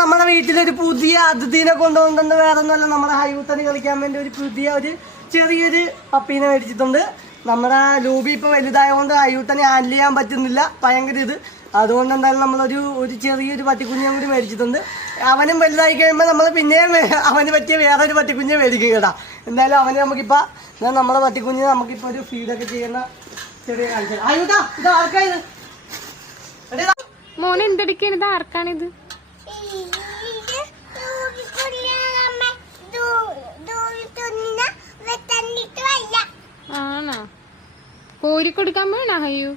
നമ്മുടെ വീട്ടിലൊരു പുതിയ അതിഥിനെ കൊണ്ടുവന്നത് വേറെ ഒന്നുമല്ല, നമ്മുടെ ഹൈയൂത്തന് കളിക്കാൻ വേണ്ടി ഒരു പുതിയ ചെറിയൊരു പപ്പീനെ മേടിച്ചിട്ടുണ്ട്. നമ്മുടെ ലൂബി ഇപ്പൊ വലുതായതുകൊണ്ട് ഹൈയൂത്തനെ ഹാൻഡിൽ ചെയ്യാൻ പറ്റുന്നില്ല, ഭയങ്കര അതുകൊണ്ട് എന്തായാലും നമ്മളൊരു ചെറിയൊരു പട്ടിക്കുഞ്ഞും കൂടി മേടിച്ചിട്ടുണ്ട്. അവനും വലുതായി കഴിയുമ്പോൾ നമ്മൾ പിന്നെയും അവന് പറ്റിയ വേറൊരു പട്ടിക്കുഞ്ഞെ മേടിക്കും കേട്ടാ. എന്തായാലും അവന് നമുക്കിപ്പോ നമ്മുടെ പട്ടിക്കുഞ്ഞിന് നമുക്കിപ്പോ ഒരു ഫീഡൊക്കെ ചെയ്യുന്ന ചെറിയ കാണിച്ചത്. ഹൈയൂത്ത ഇത് ആർക്കായത്? മോനെ എന്തെടുക്കാണ്? ഇത് ആർക്കാണിത്? ആണോ? കോരി കൊടുക്കാൻ വേണോ? അയ്യോ